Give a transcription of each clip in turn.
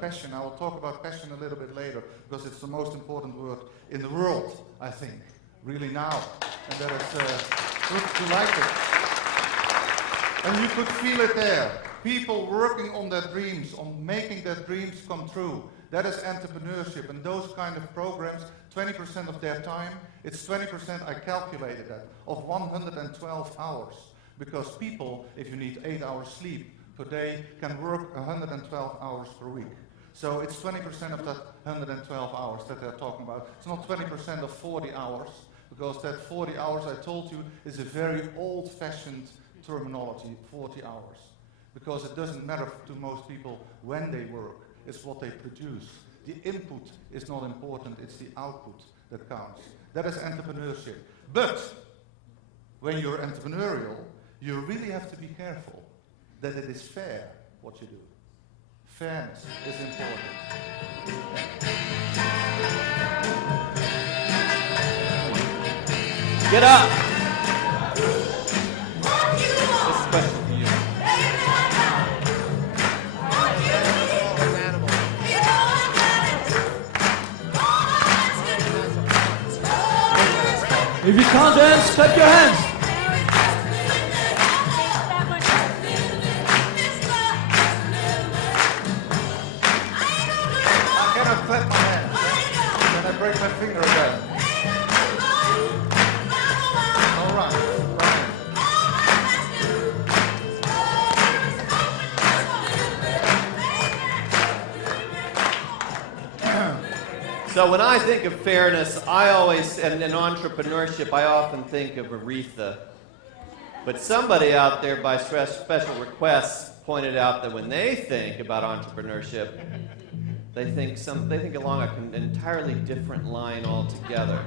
passion. I will talk about passion a little bit later because it's the most important word in the world, I think, really now. And that is good to like it. And you could feel it there. People working on their dreams, on making their dreams come true. That is entrepreneurship. And those kind of programs, 20% of their time, it's 20%, I calculated that, of 112 hours. Because people, if you need 8 hours sleep per day, can work 112 hours per week. So it's 20% of that 112 hours that they're talking about. It's not 20% of 40 hours, because that 40 hours I told you is a very old-fashioned terminology, 40 hours. Because it doesn't matter to most people when they work, it's what they produce. The input is not important, it's the output that counts. That is entrepreneurship. But when you're entrepreneurial, you really have to be careful that it is fair what you do. Fairness is important. Get up! This is a question for you. If you can't dance, clap your hands. I cannot clap my hands. Then I break my finger again. All right. So when I think of fairness, I always, and in entrepreneurship, I often think of Aretha. But somebody out there by special request pointed out that when they think about entrepreneurship, they think along an entirely different line altogether.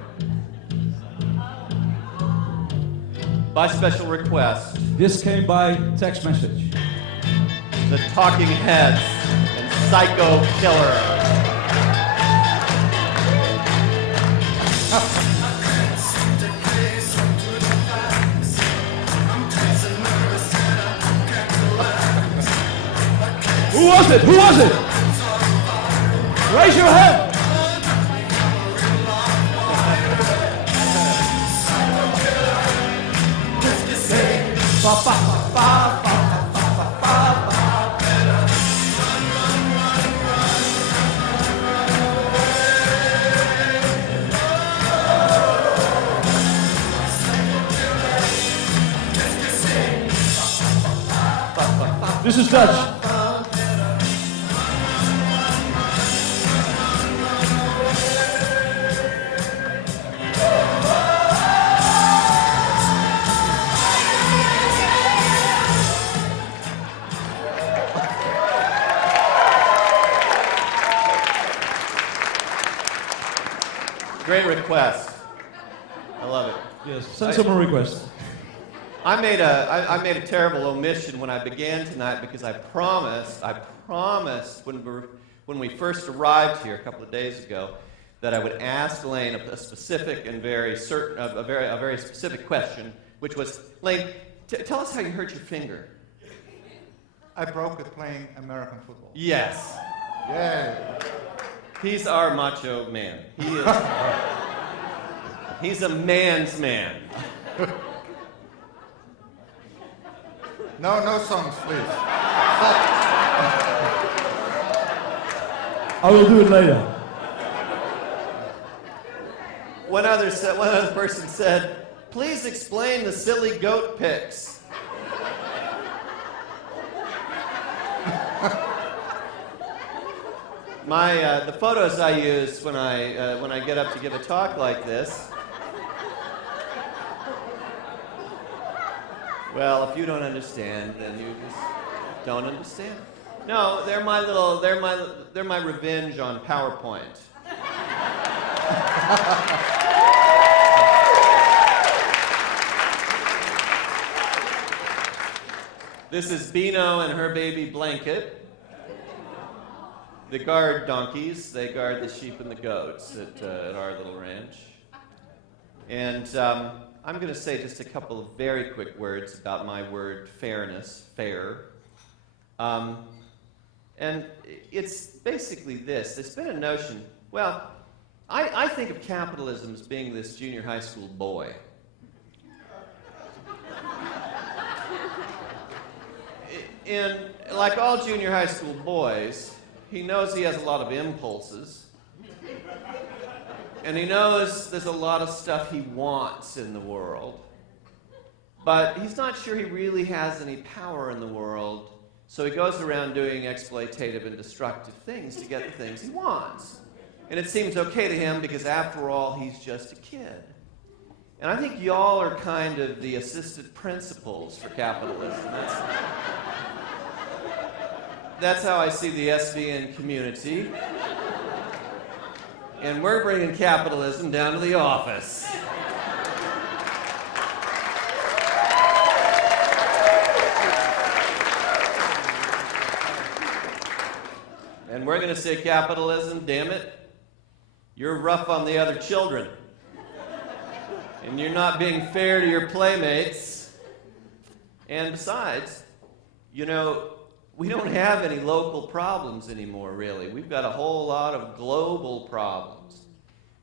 By special request. This came by text message. The Talking Heads and Psycho Killer. Who was it? Who was it? Raise your hand. This is Dutch. Great request. I love it. Yes, send some more requests. I made a terrible omission when I began tonight because I promised when we first arrived here a couple of days ago that I would ask Leen a specific and very specific question, which was, Leen, tell us how you hurt your finger. I broke it playing American football. Yes. Yeah. He's our macho man. He is. He's a man's man. No songs, please. I will do it later. One other person said, please explain the silly goat pics. The photos I use when I get up to give a talk like this. Well, if you don't understand, then you just don't understand. No, they're my revenge on PowerPoint. This is Beano and her baby Blanket. The guard donkeys, they guard the sheep and the goats at our little ranch. And I'm going to say just a couple of very quick words about my word fairness, fair. And And it's basically this. There's been a notion, well, I think of capitalism as being this junior high school boy. And like all junior high school boys, he knows he has a lot of impulses. And he knows there's a lot of stuff he wants in the world. But he's not sure he really has any power in the world, so he goes around doing exploitative and destructive things to get the things he wants. And it seems okay to him because, after all, he's just a kid. And I think y'all are kind of the assistant principals for capitalism. That's how I see the SVN community. And we're bringing capitalism down to the office. And we're going to say, capitalism, damn it, you're rough on the other children. And you're not being fair to your playmates. And besides, you know, we don't have any local problems anymore, really. We've got a whole lot of global problems.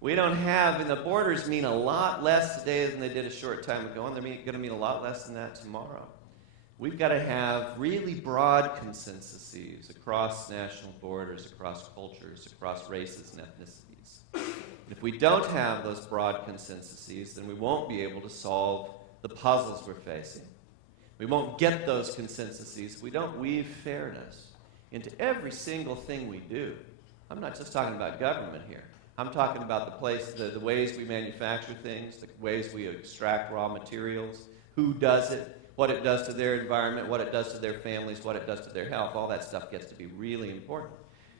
We don't have, and the borders mean a lot less today than they did a short time ago, and they're going to mean a lot less than that tomorrow. We've got to have really broad consensuses across national borders, across cultures, across races and ethnicities. And if we don't have those broad consensuses, then we won't be able to solve the puzzles we're facing. We won't get those consensuses if we don't weave fairness into every single thing we do. I'm not just talking about government here. I'm talking about the ways we manufacture things, the ways we extract raw materials, who does it, what it does to their environment, what it does to their families, what it does to their health. All that stuff gets to be really important,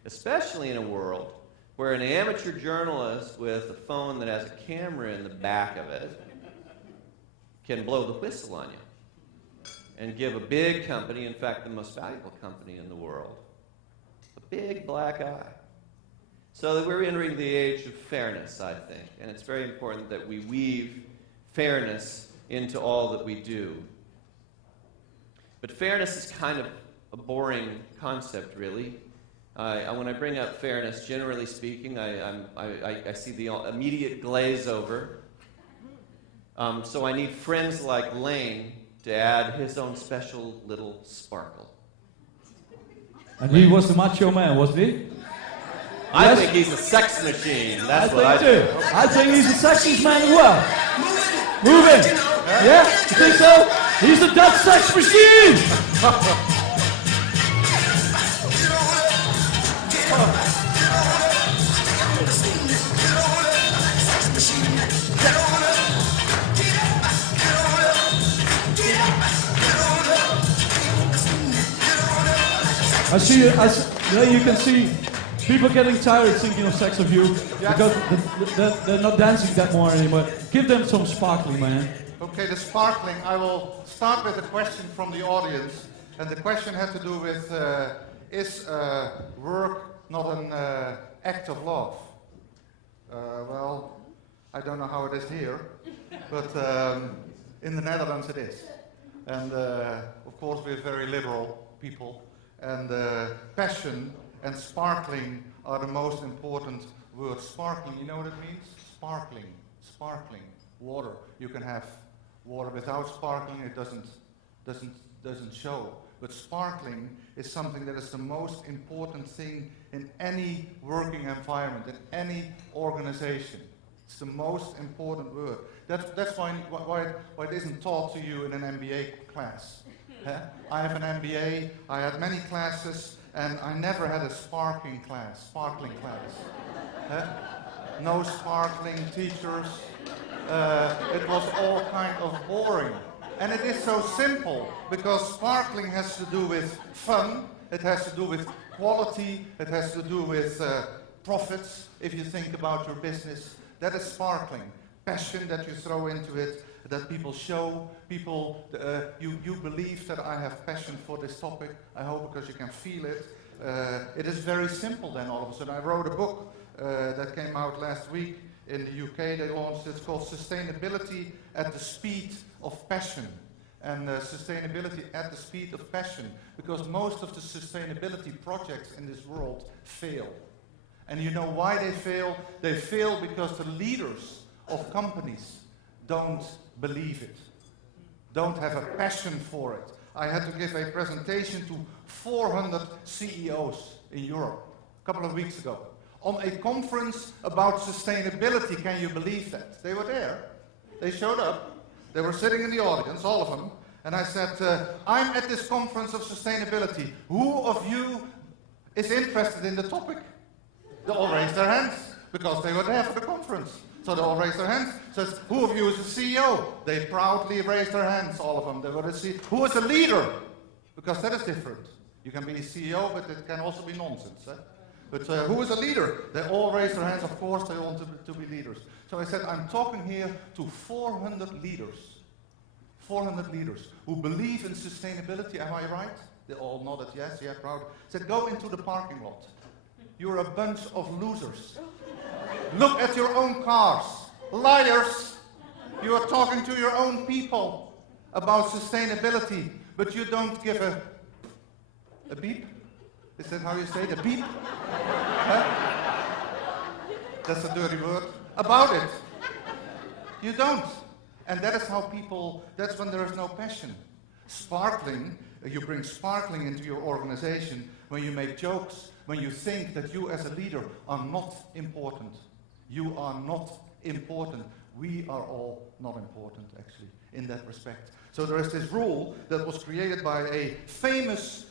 especially in a world where an amateur journalist with a phone that has a camera in the back of it can blow the whistle on you and give a big company, in fact, the most valuable company in the world, a big black eye. So that we're entering the age of fairness, I think, and it's very important that we weave fairness into all that we do. But fairness is kind of a boring concept, really. When I bring up fairness, generally speaking, I see the immediate glaze over. So I need friends like Leen to add his own special little sparkle. And he was the macho man, wasn't he? I think he's a sex machine. That's what I think. I think he's a sexist man as well. Moving. Yeah? You think so? He's the Dutch sex machine! You can see people getting tired thinking of sex abuse because they're not dancing that more anymore. Give them some sparkling, man. Okay, the sparkling. I will start with a question from the audience, and the question had to do with, is work not an act of love? Well, I don't know how it is here, but in the Netherlands it is. And of course we're very liberal people, and passion and sparkling are the most important words. Sparkling, you know what it means? Sparkling, sparkling, water. You can have water without sparkling, it doesn't show. But sparkling is something that is the most important thing in any working environment, in any organization. It's the most important word. That's why it isn't taught to you in an MBA class. I have an MBA, I had many classes, and I never had a sparkling class. No sparkling teachers. It was all kind of boring. And it is so simple, because sparkling has to do with fun, it has to do with quality, it has to do with profits, if you think about your business. That is sparkling. Passion that you throw into it, that people show, you believe that I have passion for this topic, I hope, because you can feel it. It is very simple then all of a sudden. I wrote a book that came out last week in the UK. They launched it. It's called Sustainability at the Speed of Passion. and sustainability at the speed of passion, because most of the sustainability projects in this world fail. And you know why they fail? They fail because the leaders of companies don't believe it, don't have a passion for it. I had to give a presentation to 400 CEOs in Europe a couple of weeks ago on a conference about sustainability. Can you believe that? They were there. They showed up. They were sitting in the audience, all of them. And I said, I'm at this conference of sustainability. Who of you is interested in the topic? They all raised their hands because they were there for the conference. So they all raised their hands. Says, who of you is a CEO? They proudly raised their hands, all of them. They were the CEO. Who is a leader? Because that is different. You can be a CEO, but it can also be nonsense. Eh? But who is a leader? They all raised their hands. Of course, they want to be leaders. So I said, I'm talking here to 400 leaders. 400 leaders who believe in sustainability. Am I right? They all nodded yes, yeah, proud. Said, go into the parking lot. You're a bunch of losers. Look at your own cars. Liars! You are talking to your own people about sustainability, but you don't give a beep? Is that how you say it? A beep? Huh? That's a dirty word. About it. You don't. And that is how people, that's when there is no passion. Sparkling, you bring sparkling into your organization when you make jokes, when you think that you as a leader are not important. You are not important. We are all not important, actually, in that respect. So there is this rule that was created by a famous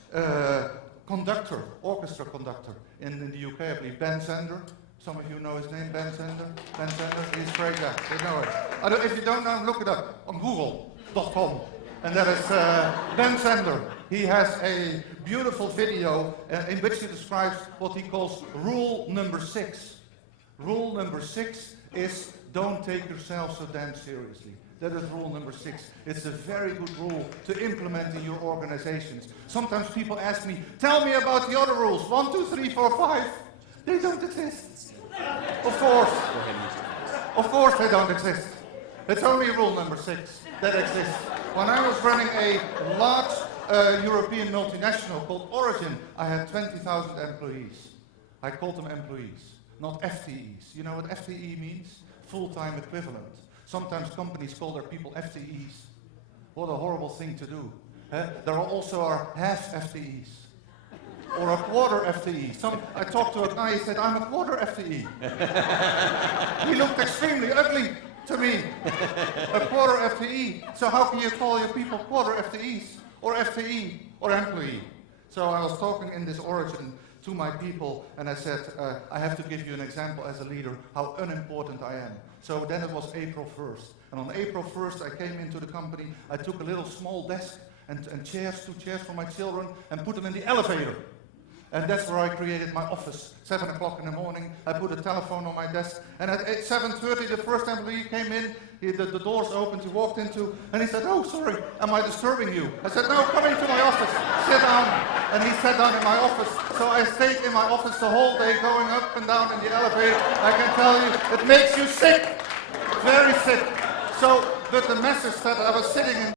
conductor, orchestra conductor in the UK, I believe, Ben Zender. Some of you know his name, Ben Zender. Ben Zender, he's great guy, you know it. If you don't know him, look it up on google.com. And that is Ben Zender. He has a beautiful video in which he describes what he calls rule number 6. Rule number 6 is don't take yourself so damn seriously. That is rule number 6. It's a very good rule to implement in your organizations. Sometimes people ask me, tell me about the other rules. 1, 2, 3, 4, 5. They don't exist. Of course. Of course they don't exist. It's only rule number 6 that exists. When I was running a large European multinational called Origin, I had 20,000 employees. I called them employees, not FTEs. You know what FTE means? Full-time equivalent. Sometimes companies call their people FTEs. What a horrible thing to do. There are also half FTEs. Or a quarter FTE. I talked to a guy, he said, I'm a quarter FTE. He looked extremely ugly to me. A quarter FTE. So how can you call your people quarter FTEs? Or FTE? Or employee? So I was talking in this Origin to my people, and I said, I have to give you an example as a leader, how unimportant I am. So then it was April 1st. And on April 1st, I came into the company, I took a little small desk and chairs, 2 chairs for my children, and put them in the elevator. And that's where I created my office. 7 o'clock in the morning, I put a telephone on my desk, and at 7:30, the first employee came in, the doors opened, he walked into, and he said, oh, sorry, am I disturbing you? I said, no, come into my office, sit down. And he sat down in my office. So I stayed in my office the whole day, going up and down in the elevator. I can tell you, it makes you sick, very sick. So, but the message that I was sitting in